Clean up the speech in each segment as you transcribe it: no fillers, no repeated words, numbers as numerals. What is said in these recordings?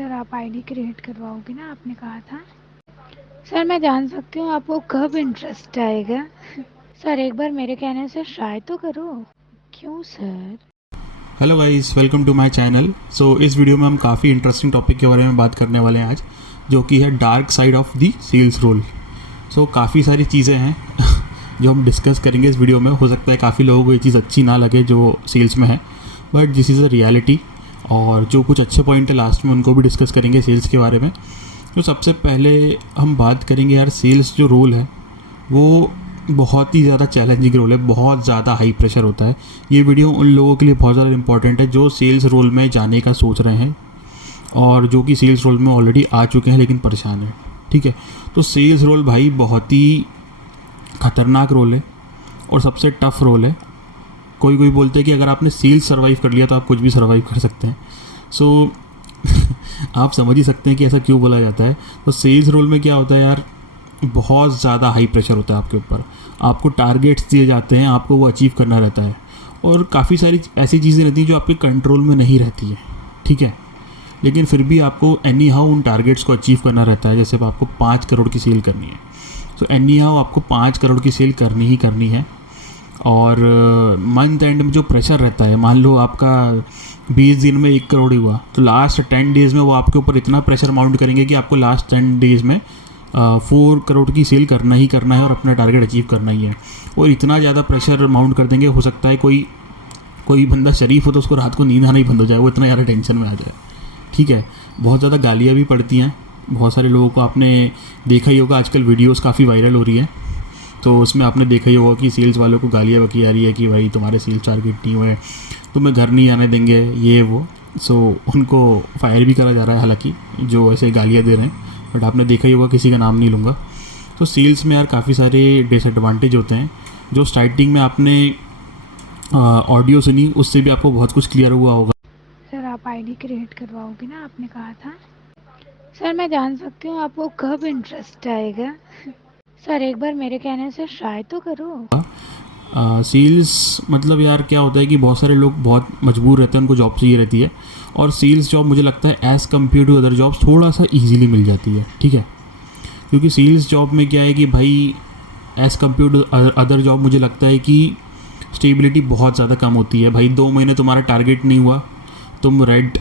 Sir आप ID create करवाओगे ना, आपने कहा था। सर मैं जान सकती हूँ आपको कब इंटरेस्ट आएगा? सर एक बार मेरे कहने से ट्राई तो करो। क्यों sir? Hello guys, welcome to my channel. So इस वीडियो में हम काफ़ी इंटरेस्टिंग टॉपिक के बारे में बात करने वाले हैं आज, जो कि है dark side of the sales role. So काफ़ी सारी चीज़ें हैं जो हम डिस्कस करेंगे इस वीडियो में। हो सकता है काफ़ी लोगों को ये चीज़ अच्छी ना लगे जो सेल्स में है, but this is a reality. और जो कुछ अच्छे पॉइंट है लास्ट में उनको भी डिस्कस करेंगे सेल्स के बारे में। तो सबसे पहले हम बात करेंगे यार, सेल्स जो रोल है वो बहुत ही ज़्यादा चैलेंजिंग रोल है, बहुत ज़्यादा हाई प्रेशर होता है। ये वीडियो उन लोगों के लिए बहुत ज़्यादा इंपॉर्टेंट है जो सेल्स रोल में जाने का सोच रहे हैं और जो कि सेल्स रोल में ऑलरेडी आ चुके हैं लेकिन परेशान हैं। ठीक है, तो सेल्स रोल भाई बहुत ही ख़तरनाक रोल है और सबसे टफ रोल है। कोई कोई बोलते हैं कि अगर आपने सेल्स सर्वाइव कर लिया तो आप कुछ भी सर्वाइव कर सकते हैं। सो आप समझ ही सकते हैं कि ऐसा क्यों बोला जाता है। तो सेल्स रोल में क्या होता है यार, बहुत ज़्यादा हाई प्रेशर होता है आपके ऊपर। आपको टारगेट्स दिए जाते हैं, आपको वो अचीव करना रहता है और काफ़ी सारी ऐसी चीज़ें रहती हैं जो आपके कंट्रोल में नहीं रहती है। ठीक है, लेकिन फिर भी आपको एनी हाउ उन टारगेट्स को अचीव करना रहता है। जैसे आपको 5 करोड़ की सेल करनी है, तो एनी हाउ आपको 5 करोड़ की सेल करनी ही करनी है। और मंथ एंड में जो प्रेशर रहता है, मान लो आपका 20 दिन में 1 करोड़ ही हुआ, तो लास्ट 10 डेज़ में वो आपके ऊपर इतना प्रेशर माउंट करेंगे कि आपको लास्ट 10 डेज़ में 4 करोड़ की सेल करना ही करना है और अपना टारगेट अचीव करना ही है। और इतना ज़्यादा प्रेशर माउंट कर देंगे, हो सकता है कोई कोई बंदा शरीफ हो तो उसको रात को नींद आना ही बंद हो जाए, वो इतना ज़्यादा टेंशन में आ जाए। ठीक है, बहुत ज़्यादा गालियाँ भी पड़ती हैं बहुत सारे लोगों को। आपने देखा ही होगा आजकल वीडियोस काफ़ी वायरल हो रही हैं, तो उसमें आपने देखा ही होगा कि सेल्स वालों को गालियाँ बकी जा रही है कि भाई तुम्हारे सेल्स टारगेट नहीं हुए, तुम्हें घर नहीं आने देंगे, ये वो। सो उनको फायर भी करा जा रहा है हालांकि, जो ऐसे गालियाँ दे रहे हैं। बट आपने देखा ही होगा, किसी का नाम नहीं लूँगा। तो सेल्स में यार काफ़ी सारे डिसएडवांटेज होते हैं। जो स्टार्टिंग में आपने ऑडियो सुनी उससे भी आपको बहुत कुछ क्लियर हुआ होगा। सर आप आईडी क्रिएट करवाओगे ना, आपने कहा था। सर मैं जान सकती हूँ आपको कब इंटरेस्ट आएगा? सर एक बार मेरे कहने से ट्राई तो करो। सेल्स मतलब यार क्या होता है कि बहुत सारे लोग बहुत मजबूर रहते हैं, उनको जॉब चाहिए रहती है। और सेल्स जॉब मुझे लगता है as compare to other jobs थोड़ा सा ईजीली मिल जाती है। ठीक है, क्योंकि सेल्स जॉब में क्या है कि भाई as compare to other job मुझे लगता है कि स्टेबिलिटी बहुत ज़्यादा कम होती है। भाई 2 महीने तुम्हारा टारगेट नहीं हुआ, तुम रेड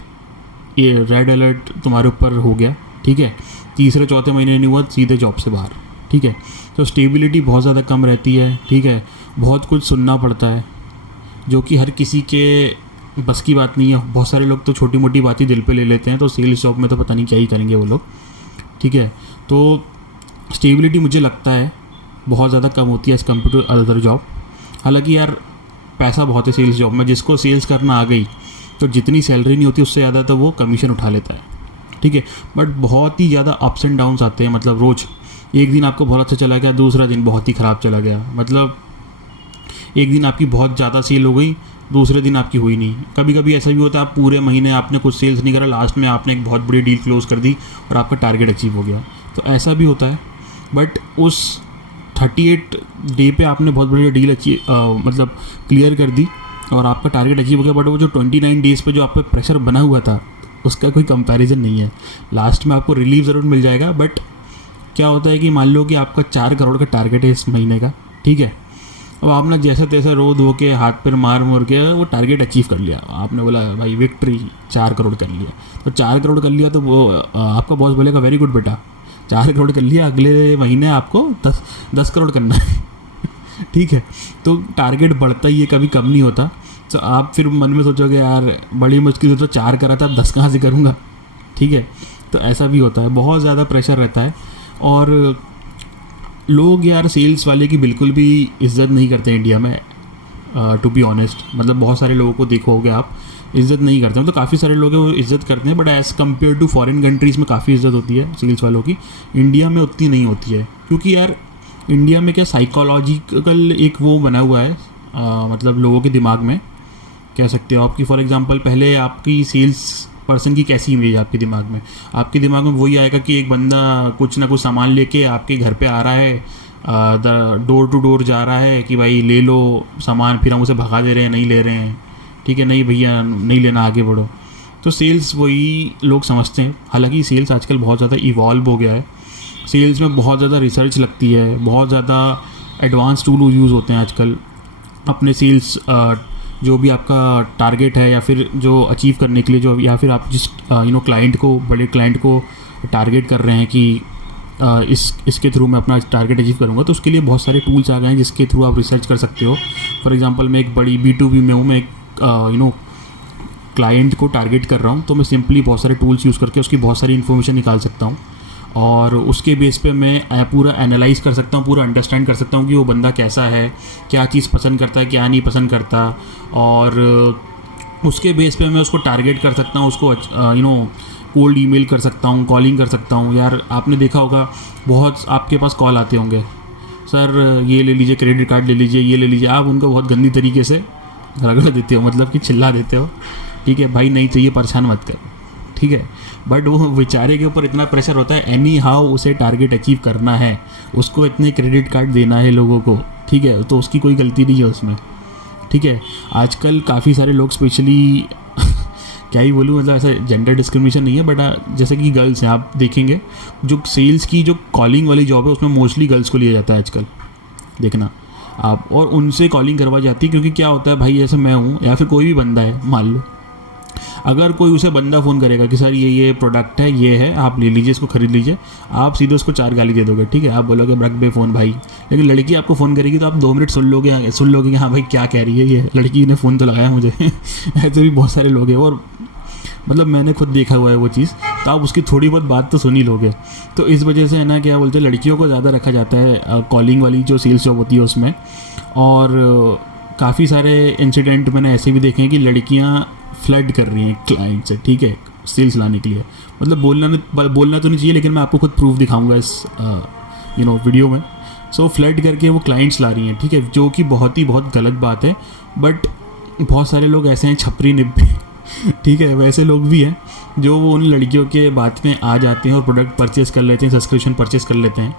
अलर्ट तुम्हारे ऊपर हो गया। ठीक है, तीसरे चौथे महीने नहीं हुआ, सीधे जॉब से बाहर। ठीक है, तो स्टेबिलिटी बहुत ज़्यादा कम रहती है। ठीक है, बहुत कुछ सुनना पड़ता है जो कि हर किसी के बस की बात नहीं है। बहुत सारे लोग तो छोटी मोटी बात ही दिल पे ले लेते हैं, तो सेल्स जॉब में तो पता नहीं क्या ही करेंगे वो लोग। ठीक है, तो स्टेबिलिटी मुझे लगता है बहुत ज़्यादा कम होती है as compare to other job. हालांकि यार पैसा बहुत है सेल्स जॉब में, जिसको सेल्स करना आ गई तो जितनी सैलरी नहीं होती उससे ज़्यादा तो वो कमीशन उठा लेता है। ठीक है, बट बहुत ही ज़्यादा अप्स एंड डाउन्स आते हैं। मतलब रोज़ एक दिन आपको बहुत अच्छा चला गया, दूसरा दिन बहुत ही ख़राब चला गया। मतलब एक दिन आपकी बहुत ज़्यादा सेल हो गई, दूसरे दिन आपकी हुई नहीं। कभी कभी ऐसा भी होता है आप पूरे महीने आपने कुछ सेल्स नहीं करा, लास्ट में आपने एक बहुत बड़ी डील क्लोज कर दी और आपका टारगेट अचीव हो गया। तो ऐसा भी होता है। बट उस 38 डे पे आपने बहुत बड़ी डील मतलब क्लियर कर दी और आपका टारगेट अचीव हो गया। बट वो जो 29 डेज़ पे जो आप पे प्रेशर बना हुआ था उसका कोई कंपैरिजन नहीं है। लास्ट में आपको रिलीफ ज़रूर मिल जाएगा, बट क्या होता है कि मान लो कि आपका 4 करोड़ का टारगेट है इस महीने का। ठीक है, अब आपने जैसे तैसे रो धो के हाथ पैर मार के वो टारगेट अचीव कर लिया। आपने बोला भाई विक्ट्री, 4 करोड़ कर लिया। तो 4 करोड़ कर लिया तो वो आपका बॉस बोलेगा वेरी गुड बेटा, 4 करोड़ कर लिया, अगले महीने आपको 10 करोड़ करना है। ठीक है, तो टारगेट बढ़ता ही है, कभी कम नहीं होता। तो आप फिर मन में सोचोगे यार बड़ी मुश्किल से तो 4 करा था, अब 10 कहाँ से करूँगा। ठीक है, तो ऐसा भी होता है, बहुत ज़्यादा प्रेशर रहता है। और लोग यार सेल्स वाले की बिल्कुल भी इज़्ज़त नहीं करते इंडिया में, टू बी ऑनेस्ट। मतलब बहुत सारे लोगों को देखोगे आप इज़्ज़त नहीं करते हैं। तो काफ़ी सारे लोग हैं वो इज़्ज़त करते हैं, but as compare to foreign countries में काफ़ी इज़्ज़त होती है सेल्स वालों की। इंडिया में उतनी नहीं होती है, क्योंकि यार इंडिया में क्या साइकोलॉजिकल एक वो बना हुआ है, मतलब लोगों के दिमाग में कह सकते हो आपकी। फॉर एग्जांपल पहले आपकी सेल्स पर्सन की कैसी इमेज आपके दिमाग में, आपके दिमाग में वही आएगा कि एक बंदा कुछ ना कुछ सामान लेके आपके घर पे आ रहा है, डोर टू डोर जा रहा है कि भाई ले लो सामान, फिर हम उसे भगा दे रहे हैं, नहीं ले रहे हैं। ठीक है, नहीं भैया नहीं लेना, आगे बढ़ो। तो सेल्स वही लोग समझते हैं। हालांकि सेल्स आजकल बहुत ज़्यादा इवॉल्व हो गया है, सेल्स में बहुत ज़्यादा रिसर्च लगती है, बहुत ज़्यादा एडवांस टूल यूज़ होते हैं आजकल अपने सेल्स जो भी आपका टारगेट है या फिर जो अचीव करने के लिए, जो या फिर आप जिस क्लाइंट को, बड़े क्लाइंट को टारगेट कर रहे हैं कि इसके थ्रू मैं अपना टारगेट अचीव करूँगा, तो उसके लिए बहुत सारे टूल्स आ गए हैं जिसके थ्रू आप रिसर्च कर सकते हो। फॉर एग्जांपल मैं एक बड़ी B2B में हूँ, मैं एक क्लाइंट को टारगेट कर रहा हूँ, तो मैं सिंपली बहुत सारे टूल्स यूज़ करके उसकी बहुत सारी इन्फॉर्मेशन निकाल सकता हूँ और उसके बेस पे मैं पूरा एनालाइज़ कर सकता हूँ, पूरा अंडरस्टैंड कर सकता हूँ कि वो बंदा कैसा है, क्या चीज़ पसंद करता है, क्या नहीं पसंद करता, और उसके बेस पे मैं उसको टारगेट कर सकता हूँ, उसको कोल्ड ईमेल कर सकता हूँ, कॉलिंग कर सकता हूँ। यार आपने देखा होगा बहुत आपके पास कॉल आते होंगे, सर ये ले लीजिए, क्रेडिट कार्ड ले लीजिए, ये ले लीजिए, आप उनको बहुत गंदी तरीके से रगड़ देते हो, मतलब कि चिल्ला देते हो, ठीक है भाई नहीं चाहिए, परेशान मत कर, ठीक है। बट वो बेचारे के ऊपर इतना प्रेशर होता है, एनी हाउ उसे टारगेट अचीव करना है, उसको इतने क्रेडिट कार्ड देना है लोगों को, ठीक है, तो उसकी कोई गलती नहीं है उसमें, ठीक है। आजकल काफ़ी सारे लोग स्पेशली क्या ही बोलूँ, मतलब ऐसा जेंडर डिस्क्रिमिनेशन नहीं है, बट जैसे कि गर्ल्स हैं, आप देखेंगे जो सेल्स की जो कॉलिंग वाली जॉब है उसमें मोस्टली गर्ल्स को लिया जाता है आजकल, देखना आप, और उनसे कॉलिंग करवाई जाती है। क्योंकि क्या होता है भाई, जैसे मैं हूँ या फिर कोई भी बंदा है, मान लो अगर कोई उसे बंदा फ़ोन करेगा कि सर ये प्रोडक्ट है, ये है, आप ले लीजिए, इसको ख़रीद लीजिए, आप सीधे उसको 4 गाली दे दोगे, ठीक है, आप बोलोगे रख बे फ़ोन भाई। लेकिन लड़की आपको फ़ोन करेगी तो आप 2 मिनट सुन लोगे कि हाँ भाई क्या कह रही है ये लड़की ने फ़ोन तो लगाया मुझे ऐसे भी बहुत सारे लोग हैं, और मतलब मैंने खुद देखा हुआ है वो चीज़, तो आप उसकी थोड़ी बहुत बात तो सुन ही लोगे। तो इस वजह से है ना, क्या बोलते हैं, लड़कियों को ज़्यादा रखा जाता है कॉलिंग वाली जो सेल्स जॉब होती है उसमें। और काफ़ी सारे इंसिडेंट मैंने ऐसे भी देखे हैं कि लड़कियां फ्लड कर रही हैं क्लाइंट से, ठीक है, सेल्स लाने के लिए। मतलब बोलना तो नहीं चाहिए, लेकिन मैं आपको खुद प्रूफ दिखाऊंगा इस वीडियो में। सो फ्लड करके वो क्लाइंट्स ला रही हैं, ठीक है, जो कि बहुत गलत बात है। बट बहुत सारे लोग ऐसे हैं छपरी निब्बे ठीक है, वैसे लोग भी हैं जो वो उन लड़कियों के बात में आ जाते हैं और प्रोडक्ट परचेज़ कर लेते हैं, सब्सक्रिप्शन परचेज़ कर लेते हैं,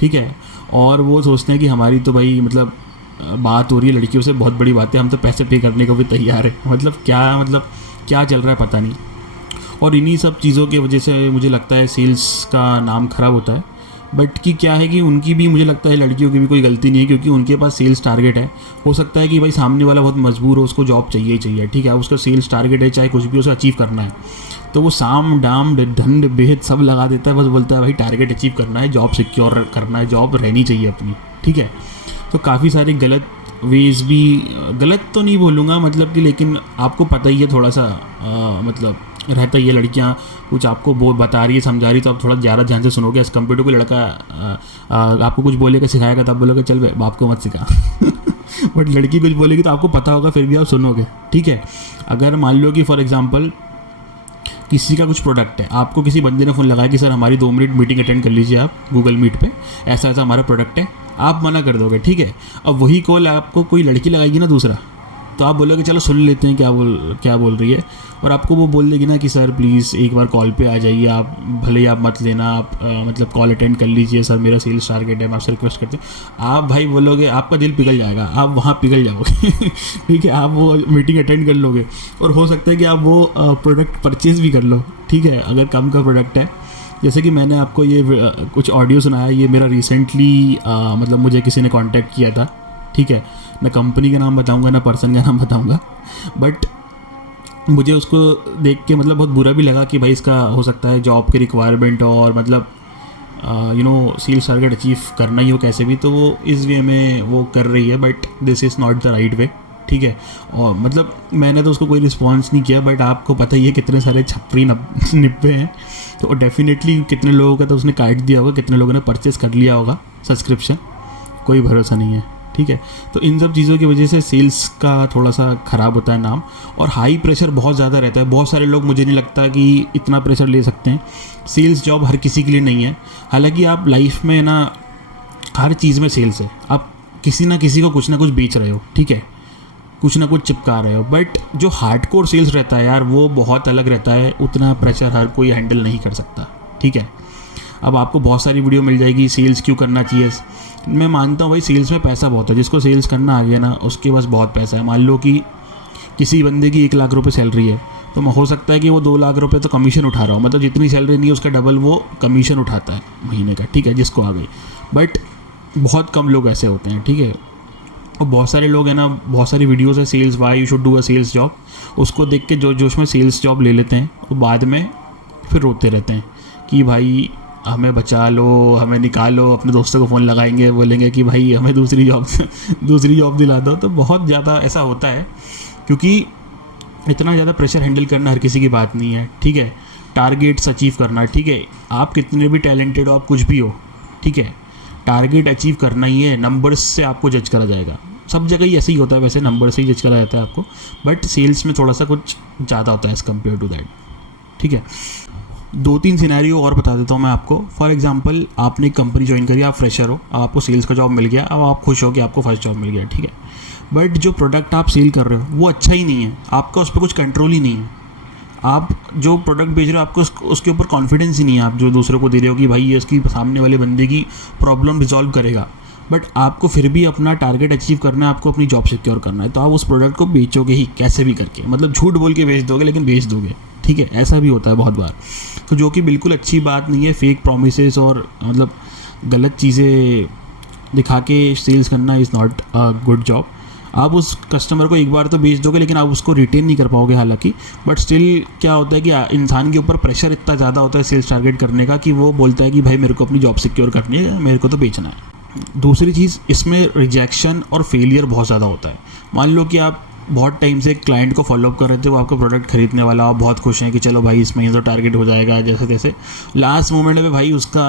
ठीक है। और वो सोचते हैं कि हमारी तो भाई मतलब बात हो रही है लड़कियों से, बहुत बड़ी बात है, हम तो पैसे पे करने को भी तैयार है। मतलब क्या चल रहा है पता नहीं। और इन्हीं सब चीज़ों की वजह से मुझे लगता है सेल्स का नाम ख़राब होता है। बट कि क्या है कि उनकी भी, मुझे लगता है लड़कियों की भी कोई गलती नहीं है, क्योंकि उनके पास सेल्स टारगेट है। हो सकता है कि भाई सामने वाला बहुत मजबूर हो, उसको जॉब चाहिए ही चाहिए, ठीक है, उसका सेल्स टारगेट है, चाहे कुछ भी उसे अचीव करना है, तो वो साम डाम ढंड बेहद सब लगा देता है, बस बोलता है भाई टारगेट अचीव करना है, जॉब सिक्योर करना है, जॉब रहनी चाहिए अपनी, ठीक है। तो काफ़ी सारे गलत वेज भी, गलत तो नहीं बोलूँगा मतलब कि, लेकिन आपको पता ही है थोड़ा सा मतलब रहता ही है, लड़कियां कुछ आपको बता रही है, समझा रही, तो आप थोड़ा ज़्यादा ध्यान से सुनोगे। एज़ कम्पेयर टू कोई लड़का आपको कुछ बोलेगा, सिखाएगा, तो आप बोलोगे चल बे बाप को मत सिखा बट लड़की कुछ बोलेगी तो आपको पता होगा, फिर भी आप सुनोगे, ठीक है। अगर मान लो कि फॉर एग्जांपल किसी का कुछ प्रोडक्ट है, आपको किसी बंदे ने फ़ोन लगाया कि सर हमारी 2 मिनट मीटिंग अटेंड कर लीजिए आप गूगल मीट पे, ऐसा ऐसा हमारा प्रोडक्ट है, आप मना कर दोगे, ठीक है। अब वही कॉल आपको कोई लड़की लगाएगी ना दूसरा, तो आप बोलोगे चलो सुन लेते हैं क्या बोल रही है, और आपको वो बोल देगी ना कि सर प्लीज़ एक बार कॉल पे आ जाइए आप, भले ही आप मत लेना, आप मतलब कॉल अटेंड कर लीजिए, सर मेरा सेल्स टारगेट है, मैं आपसे रिक्वेस्ट करते हैं। आप भाई बोलोगे, आपका दिल पिघल जाएगा, आप वहाँ पिघल जाओगे ठीक है, आप वो मीटिंग अटेंड कर लोगे, और हो सकता है कि आप वो प्रोडक्ट परचेज़ भी कर लो, ठीक है, अगर कम का प्रोडक्ट है। जैसे कि मैंने आपको ये कुछ ऑडियो सुनाया, ये मेरा रिसेंटली मतलब मुझे किसी ने कांटेक्ट किया था, ठीक है, ना कंपनी का नाम बताऊंगा ना पर्सन का नाम बताऊंगा, बट मुझे उसको देख के मतलब बहुत बुरा भी लगा कि भाई इसका हो सकता है जॉब के रिक्वायरमेंट और मतलब सेल्स टारगेट अचीव करना ही हो कैसे भी, तो वो इस वे में वो कर रही है, but this is not the right way, ठीक है। और मतलब मैंने तो उसको कोई रिस्पॉन्स नहीं किया, बट आपको पता ही है कितने सारे छपरी निब्बे हैं, तो डेफिनेटली कितने लोगों का तो उसने काट दिया होगा, कितने लोगों ने परचेस कर लिया होगा सब्सक्रिप्शन, कोई भरोसा नहीं है, ठीक है। तो इन सब चीज़ों की वजह से सेल्स का थोड़ा सा ख़राब होता है नाम, और हाई प्रेशर बहुत ज़्यादा रहता है। बहुत सारे लोग, मुझे नहीं लगता कि इतना प्रेशर ले सकते हैं। सेल्स जॉब हर किसी के लिए नहीं है। हालांकि आप लाइफ में ना हर चीज़ में सेल्स है, आप किसी ना किसी को कुछ ना कुछ बेच रहे हो, ठीक है, कुछ ना कुछ चिपका रहे हो, बट जो हार्डकोर सेल्स रहता है यार, वो बहुत अलग रहता है। उतना प्रेशर हर कोई हैंडल नहीं कर सकता, ठीक है। अब आपको बहुत सारी वीडियो मिल जाएगी सेल्स क्यों करना चाहिए। मैं मानता हूँ भाई सेल्स में पैसा बहुत है, जिसको सेल्स करना आ गया ना उसके पास बहुत पैसा है। मान लो कि किसी बंदे की 1 लाख रुपए सैलरी है, तो हो सकता है कि वो 2 लाख रुपए तो कमीशन उठा रहा हो, मतलब जितनी सैलरी नहीं है उसका डबल वो कमीशन उठाता है महीने का, ठीक है, जिसको आ गई। बट बहुत कम लोग ऐसे होते हैं, ठीक है। और बहुत सारे लोग हैं ना, बहुत सारी वीडियोस है sales, why you should do a sales job, उसको देख के जोश जोश में सेल्स जॉब ले लेते हैं और बाद में फिर रोते रहते हैं कि भाई हमें बचा लो, हमें निकालो, अपने दोस्तों को फ़ोन लगाएंगे, बोलेंगे कि भाई हमें दूसरी जॉब दिला दो। तो बहुत ज़्यादा ऐसा होता है, क्योंकि इतना ज़्यादा प्रेशर हैंडल करना हर किसी की बात नहीं है, ठीक है। टारगेट्स अचीव करना, ठीक है, आप कितने भी टैलेंटेड हो, आप कुछ भी हो, ठीक है, टारगेट अचीव करना ही है। नंबर्स से आपको जज करा जाएगा, सब जगह ही ऐसे ही होता है, वैसे नंबर से ही जज करा जाता है आपको, बट सेल्स में थोड़ा सा कुछ ज़्यादा होता है एज़ कम्पेयर टू दैट, ठीक है। 2-3 सिनेरियो और बता देता हूँ मैं आपको। फॉर एग्जांपल, आपने एक कंपनी ज्वाइन करी, आप फ्रेशर हो, अब आपको सेल्स का जॉब मिल गया, अब आप खुश हो कि आपको फर्स्ट जॉब मिल गया, ठीक है। बट जो प्रोडक्ट आप सेल कर रहे हो वो अच्छा ही नहीं है, आपका उस पर कुछ कंट्रोल ही नहीं है। आप जो प्रोडक्ट बेच रहे हो आपको उसके ऊपर कॉन्फिडेंस ही नहीं है, आप जो दूसरों को दे रहे हो कि भाई ये उसकी सामने वाले बंदे की प्रॉब्लम रिजॉल्व करेगा, बट आपको फिर भी अपना टारगेट अचीव करना है, आपको अपनी जॉब सिक्योर करना है, तो आप उस प्रोडक्ट को बेचोगे ही कैसे भी करके, मतलब झूठ बोल के बेच दोगे लेकिन बेच दोगे, ठीक है। ऐसा भी होता है बहुत बार, तो जो कि बिल्कुल अच्छी बात नहीं है। फेक प्रोमिसेस और मतलब गलत चीज़ें दिखा के सेल्स करना is not a good job. आप उस कस्टमर को एक बार तो बेच दोगे लेकिन आप उसको रिटेन नहीं कर पाओगे हालांकि, बट स्टिल क्या होता है कि इंसान के ऊपर प्रेशर इतना ज़्यादा होता है सेल्स टारगेट करने का कि वो बोलता है कि भाई मेरे को अपनी जॉब सिक्योर करनी है, मेरे को तो बेचना है। दूसरी चीज़, इसमें रिजेक्शन और फेलियर बहुत ज़्यादा होता है। मान लो कि आप बहुत टाइम से क्लाइंट को फॉलोअप कर रहे थे, वो आपका प्रोडक्ट खरीदने वाला, आप बहुत खुश हैं कि चलो भाई इस महीने तो टारगेट हो जाएगा जैसे तैसे, लास्ट मोमेंट में भाई उसका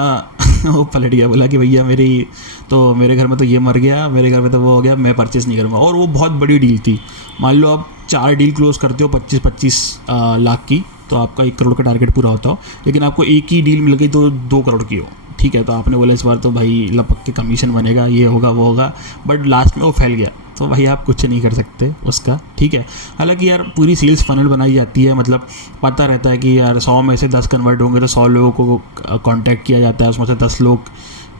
वो पलट गया, बोला कि भैया मेरे घर में तो ये मर गया, मेरे घर में तो वो हो गया, मैं परचेस नहीं करूँगा। और वो बहुत बड़ी डील थी, मान लो आप 4 डील क्लोज करते हो 25-25 लाख की, तो आपका 1 करोड़ का टारगेट पूरा होता हो, लेकिन आपको एक ही डील मिल गई तो 2 करोड़ की हो, ठीक है। तो आपने बोला इस बार तो भाई लपक के कमीशन बनेगा, ये होगा वो होगा, बट लास्ट में वो फैल गया, तो भाई आप कुछ नहीं कर सकते उसका, ठीक है। हालांकि यार पूरी सेल्स फनल बनाई जाती है, मतलब पता रहता है कि यार 100 में से 10 कन्वर्ट होंगे तो 100 लोगों को कांटेक्ट किया जाता है, उसमें से 10 लोग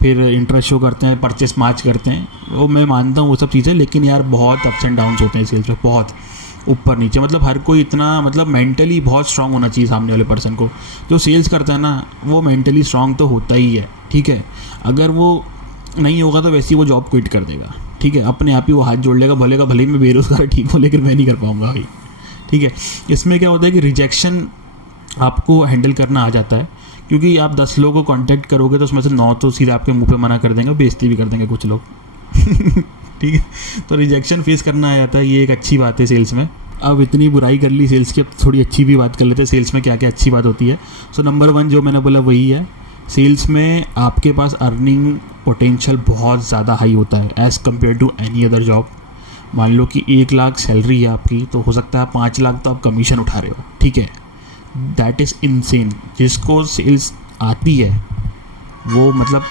फिर इंटरेस्ट शो करते हैं, परचेस मैच करते हैं, वो मैं मानता हूँ वो सब चीज़ें, लेकिन यार बहुत अप्स एंड डाउन्स होते हैं सेल्स में, बहुत ऊपर नीचे। मतलब हर कोई इतना मतलब मेंटली बहुत स्ट्रांग होना चाहिए सामने वाले पर्सन को, जो सेल्स करता है ना वो मेंटली स्ट्रांग तो होता ही है, ठीक है। अगर वो नहीं होगा तो वैसे ही वो जॉब क्विट कर देगा, ठीक है, अपने आप ही वो हाथ जोड़ लेगा, भले ही मैं बेरोज़गार ठीक हूँ लेकिन मैं नहीं कर पाऊँगा भाई, ठीक है। इसमें क्या होता है कि रिजेक्शन आपको हैंडल करना आ जाता है, क्योंकि आप 10 लोगों को कांटेक्ट करोगे तो उसमें से 9 तो सीधे आपके मुंह पे मना कर देंगे, बेइज्जती भी कर देंगे कुछ लोग ठीक है। तो रिजेक्शन फेस करना आ जाता है, ये एक अच्छी बात है सेल्स में। अब इतनी बुराई कर ली सेल्स की, अब थोड़ी अच्छी भी बात कर लेते हैं सेल्स में क्या क्या अच्छी बात होती है। सो नंबर 1 जो मैंने बोला वही है, सेल्स में आपके पास अर्निंग पोटेंशियल बहुत ज़्यादा हाई होता है as compare to any other job. मान लो कि 1 लाख सैलरी है आपकी, तो हो सकता है 5 लाख तो आप कमीशन उठा रहे हो, ठीक है। That is insane. जिसको सेल्स आती है वो मतलब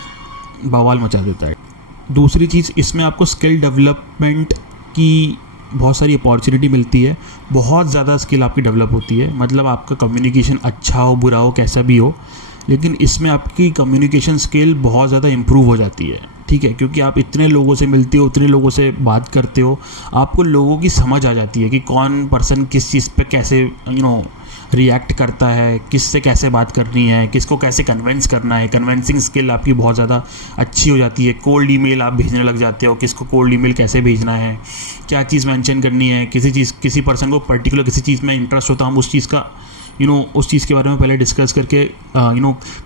बवाल मचा देता है। दूसरी चीज़, इसमें आपको स्किल डेवलपमेंट की बहुत सारी अपॉर्चुनिटी मिलती है, बहुत ज़्यादा स्किल आपकी डेवलप होती है। मतलब आपका कम्युनिकेशन अच्छा हो बुरा हो कैसा भी हो, लेकिन इसमें आपकी कम्युनिकेशन स्किल बहुत ज़्यादा इम्प्रूव हो जाती है, ठीक है, क्योंकि आप इतने लोगों से मिलते हो, उतने लोगों से बात करते हो, आपको लोगों की समझ आ जाती है कि कौन पर्सन किस चीज़ पे कैसे रिएक्ट करता है, किससे कैसे बात करनी है, किसको कैसे कन्विंस करना है। कन्विंसिंग स्किल आपकी बहुत ज़्यादा अच्छी हो जाती है। कोल्ड ईमेल आप भेजने लग जाते हो, किसको कोल्ड ईमेल कैसे भेजना है, क्या चीज़ मेंशन करनी है, किसी पर्सन को पर्टिकुलर किसी चीज़ में इंटरेस्ट होता है, हम उस चीज़ का उस चीज़ के बारे में पहले डिस्कस करके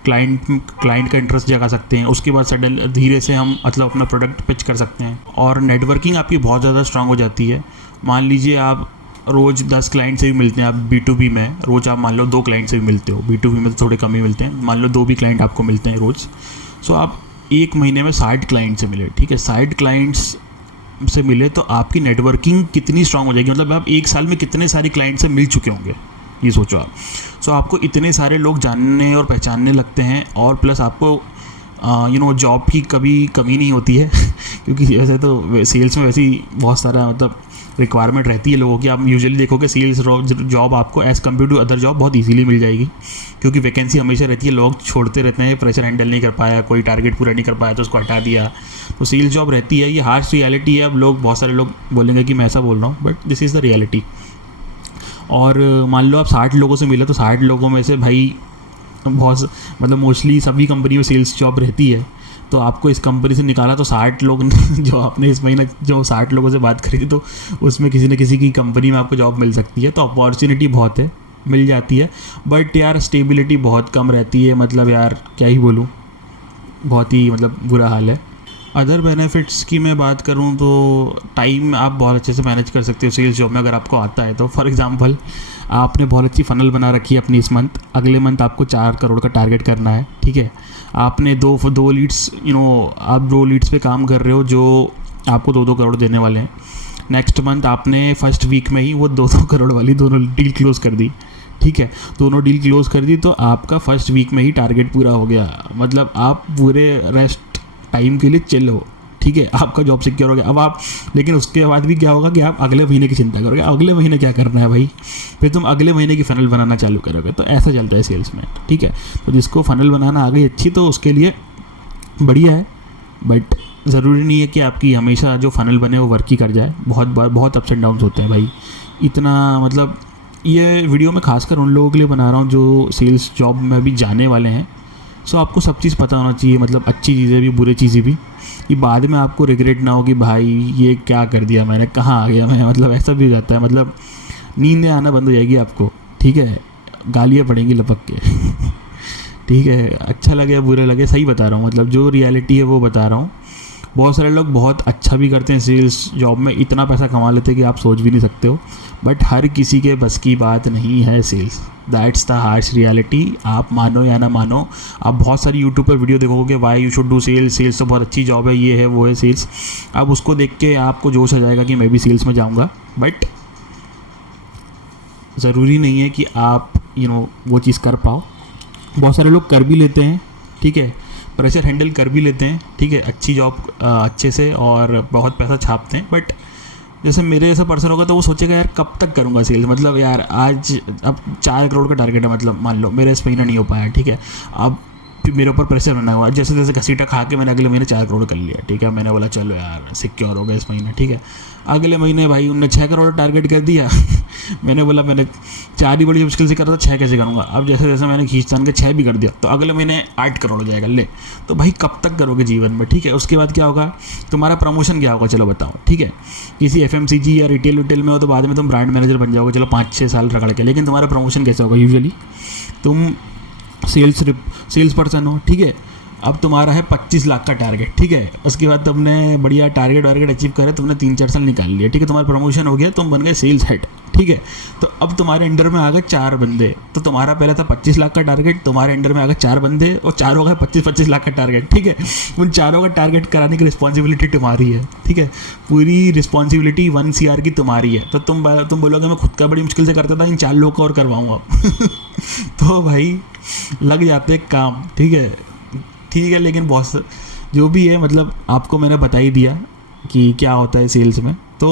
क्लाइंट का इंटरेस्ट जगा सकते हैं। उसके बाद सडन धीरे से हम मतलब अपना प्रोडक्ट पिच कर सकते हैं। और नेटवर्किंग आपकी बहुत ज़्यादा स्ट्रांग हो जाती है। मान लीजिए आप रोज़ 10 क्लाइंट से भी मिलते हैं, आप B2B में रोज़ आप मान लो 2 क्लाइंट से भी मिलते हो, B2B में तो थोड़े कम ही मिलते हैं, मान लो 2 भी क्लाइंट आपको मिलते हैं रोज़। सो आप 1 महीने में 60 क्लाइंट से मिले, ठीक है, 60 क्लाइंट्स से मिले तो आपकी नेटवर्किंग कितनी स्ट्रांग हो जाएगी। मतलब आप 1 साल में कितने सारे क्लाइंट से मिल चुके होंगे, ये सोचो आप। सो आपको इतने सारे लोग जानने और पहचानने लगते हैं, और प्लस आपको जॉब की कभी कमी नहीं होती है क्योंकि ऐसे तो सेल्स में वैसे ही बहुत सारा मतलब रिक्वायरमेंट रहती है लोगों की। आप यूजुअली देखोगे सेल्स जॉब आपको as compare to other job बहुत इजीली मिल जाएगी, क्योंकि वैकेंसी हमेशा रहती है, लोग छोड़ते रहते हैं, प्रेशर हैंडल नहीं कर पाया, कोई टारगेट पूरा नहीं कर पाया तो उसको हटा दिया। तो सेल्स जॉब रहती है, ये हार्श रियलिटी है। अब बहुत सारे लोग बोलेंगे कि मैं ऐसा बोल रहा हूँ, but this is the reality. और मान लो आप 60 लोगों से मिले तो 60 लोगों में से भाई बहुत मतलब मोस्टली सभी कंपनी में सेल्स जॉब रहती है, तो आपको इस कंपनी से निकाला तो 60 लोग जो आपने इस महीने जो 60 लोगों से बात करी तो उसमें किसी न किसी की कंपनी में आपको जॉब मिल सकती है। तो अपॉर्चुनिटी बहुत है, मिल जाती है, बट यार स्टेबिलिटी बहुत कम रहती है। मतलब यार क्या ही बोलूँ, बहुत ही मतलब बुरा हाल है। अदर बेनिफिट्स की मैं बात करूं तो टाइम आप बहुत अच्छे से मैनेज कर सकते हो सेल्स जॉब में अगर आपको आता है तो। फॉर एग्जांपल आपने बहुत अच्छी फ़नल बना रखी है अपनी इस मंथ, अगले मंथ आपको 4 करोड़ का टारगेट करना है, ठीक है। आपने दो लीड्स आप 2 लीड्स पे काम कर रहे हो जो आपको 2-2 करोड़ देने वाले हैं। नेक्स्ट मंथ आपने फर्स्ट वीक में ही वो 2-2 करोड़ वाली दोनों डील क्लोज़ कर दी, ठीक है। दोनों डील क्लोज़ कर दी तो आपका फर्स्ट वीक में ही टारगेट पूरा हो गया। मतलब आप पूरे रेस्ट टाइम के लिए चिल हो, ठीक है, आपका जॉब सिक्योर हो गया। अब आप लेकिन उसके बाद भी क्या होगा कि आप अगले महीने की चिंता करोगे, अगले महीने क्या करना है भाई, फिर तुम अगले महीने की फ़नल बनाना चालू करोगे। तो ऐसा चलता है सेल्स में, ठीक है। तो जिसको फ़नल बनाना आ गई अच्छी तो उसके लिए बढ़िया है, बट ज़रूरी नहीं है कि आपकी हमेशा जो फ़नल बने वो वर्क ही कर जाए। बहुत बार बहुत अप्स एंड डाउन्स होते हैं भाई। इतना मतलब ये वीडियो मैं खासकर उन लोगों के लिए बना रहा हूँ जो सेल्स जॉब में अभी जाने वाले हैं। सो आपको सब चीज़ पता होना चाहिए, मतलब अच्छी चीज़ें भी बुरी चीज़ें भी, कि बाद में आपको रिग्रेट ना हो कि भाई ये क्या कर दिया मैंने, कहाँ आ गया मैं। मतलब ऐसा भी हो जाता है, मतलब नींदें आना बंद हो जाएगी आपको, ठीक है, गालियाँ पड़ेंगी लपक के ठीक है। अच्छा लगे या बुरे लगे सही बता रहा हूँ, मतलब जो रियलिटी है वो बता रहा हूँ। बहुत सारे लोग बहुत अच्छा भी करते हैं सेल्स जॉब में, इतना पैसा कमा लेते हैं कि आप सोच भी नहीं सकते हो, बट हर किसी के बस की बात नहीं है sales. That's the harsh reality. आप मानो या ना मानो, आप बहुत सारी यूट्यूब पर वीडियो देखोगे why you should do sales, sales तो बहुत अच्छी जॉब है, ये है वो है सेल्स। अब उसको देख के आपको जोश आ जाएगा कि मैं भी सेल्स में जाऊँगा, बट ज़रूरी नहीं है कि आप वो चीज़ कर पाओ। बहुत सारे लोग कर भी लेते हैं, ठीक है, प्रेशर हैंडल कर भी लेते हैं, ठीक है, अच्छी जॉब अच्छे से और बहुत पैसा छापते हैं। बट जैसे मेरे जैसा पर्सन होगा तो वो सोचेगा यार कब तक करूँगा सेल्स, मतलब यार आज अब 4 करोड़ का टारगेट है, मतलब मान लो मेरे इस महीने नहीं हो पाया, ठीक है, अब मेरे ऊपर प्रेशर बना हुआ, जैसे जैसे घसीटा खा के मैंने अगले महीने 4 करोड़ कर लिया, ठीक है। मैंने बोला चलो यार सिक्योर हो गया इस महीने, ठीक है। अगले महीने भाई उनने 6 करोड़ टारगेट कर दिया मैंने बोला मैंने 4 ही बड़ी मुश्किल से कर रहा था, 6 कैसे करूँगा। अब जैसे जैसे मैंने खींचतान के 6 भी कर दिया तो अगले महीने 8 करोड़ हो जाएगा। ले तो भाई कब तक करोगे जीवन में, ठीक है। उसके बाद क्या होगा, तुम्हारा प्रमोशन क्या होगा, चलो बताओ, ठीक है। किसी FMCG या रिटेल में हो तो बाद में तुम ब्रांड मैनेजर बन जाओगे, चलो 5-6 साल रगड़ के, लेकिन तुम्हारा प्रमोशन कैसे होगा, यूजुअली तुम सेल्स पर्सन हो, ठीक है। अब तुम्हारा है 25 लाख का टारगेट, ठीक है। उसके बाद तुमने बढ़िया टारगेट अचीव करे, तुमने 3-4 साल निकाल लिया, ठीक है, तुम्हारा प्रमोशन हो गया, तुम बन गए सेल्स हेड, ठीक है। तो अब तुम्हारे अंडर में आ गए 4 बंदे, तो तुम्हारा पहले था 25 लाख का टारगेट, तुम्हारे अंडर में आ गए 4 बंदे और चारों का 25-25 लाख का टारगेट, ठीक है। उन चारों का टारगेट कराने की रिस्पॉन्सिबिलिटी तुम्हारी है, ठीक है। पूरी रिस्पॉन्सिबिलिटी 1 CR की तुम्हारी है। तो तुम बोलोगे मैं खुद का बड़ी मुश्किल से करता था, इन 4 लोगों का और करवाऊँ अब तो भाई लग जाते काम, ठीक है। लेकिन बहुत जो भी है, मतलब आपको मैंने बता ही दिया कि क्या होता है सेल्स में। तो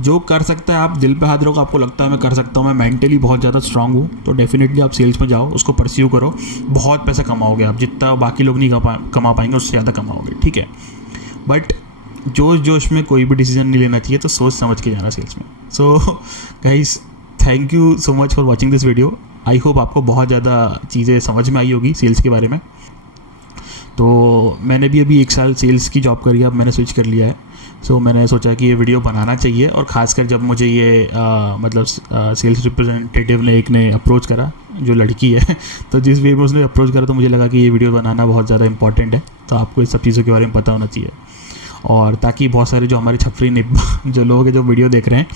जो कर सकता है आप दिल पे हाथ रखो, आपको लगता है मैं कर सकता हूँ, मैं मेंटली बहुत ज़्यादा स्ट्रांग हूँ, तो डेफिनेटली आप सेल्स में जाओ, उसको परस्यू करो, बहुत पैसा कमाओगे आप, जितना बाकी लोग नहीं कमा पाएंगे उससे ज़्यादा कमाओगे, ठीक है। बट जोश में कोई भी डिसीजन नहीं लेना चाहिए, तो सोच समझ के जाना सेल्स में। So guys, thank you so much for watching this video. I hope आपको बहुत ज़्यादा चीज़ें समझ में आई होगी सेल्स के बारे में। तो मैंने भी अभी 1 साल सेल्स की जॉब करी है, अब मैंने स्विच कर लिया है। सो मैंने सोचा कि ये वीडियो बनाना चाहिए, और ख़ासकर जब मुझे ये मतलब सेल्स रिप्रेजेंटेटिव ने अप्रोच करा, जो लड़की है तो जिस वे में उसने अप्रोच करा तो मुझे लगा कि ये वीडियो बनाना बहुत ज़्यादा इंपॉर्टेंट है। तो आपको इस सब चीज़ों के बारे में पता होना चाहिए, और ताकि बहुत सारे जो हमारे छपरी जो लोग हैं जो वीडियो देख रहे हैं,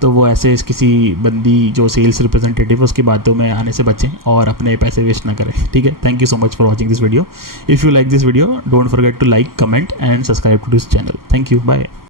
तो वो ऐसे किसी बंदी जो सेल्स रिप्रेजेंटेटिव उसकी बातों में आने से बचें और अपने पैसे वेस्ट ना करें, ठीक है। Thank you so much for watching this video. If you like this video, don't forget to like, comment and subscribe to this channel. Thank you, bye.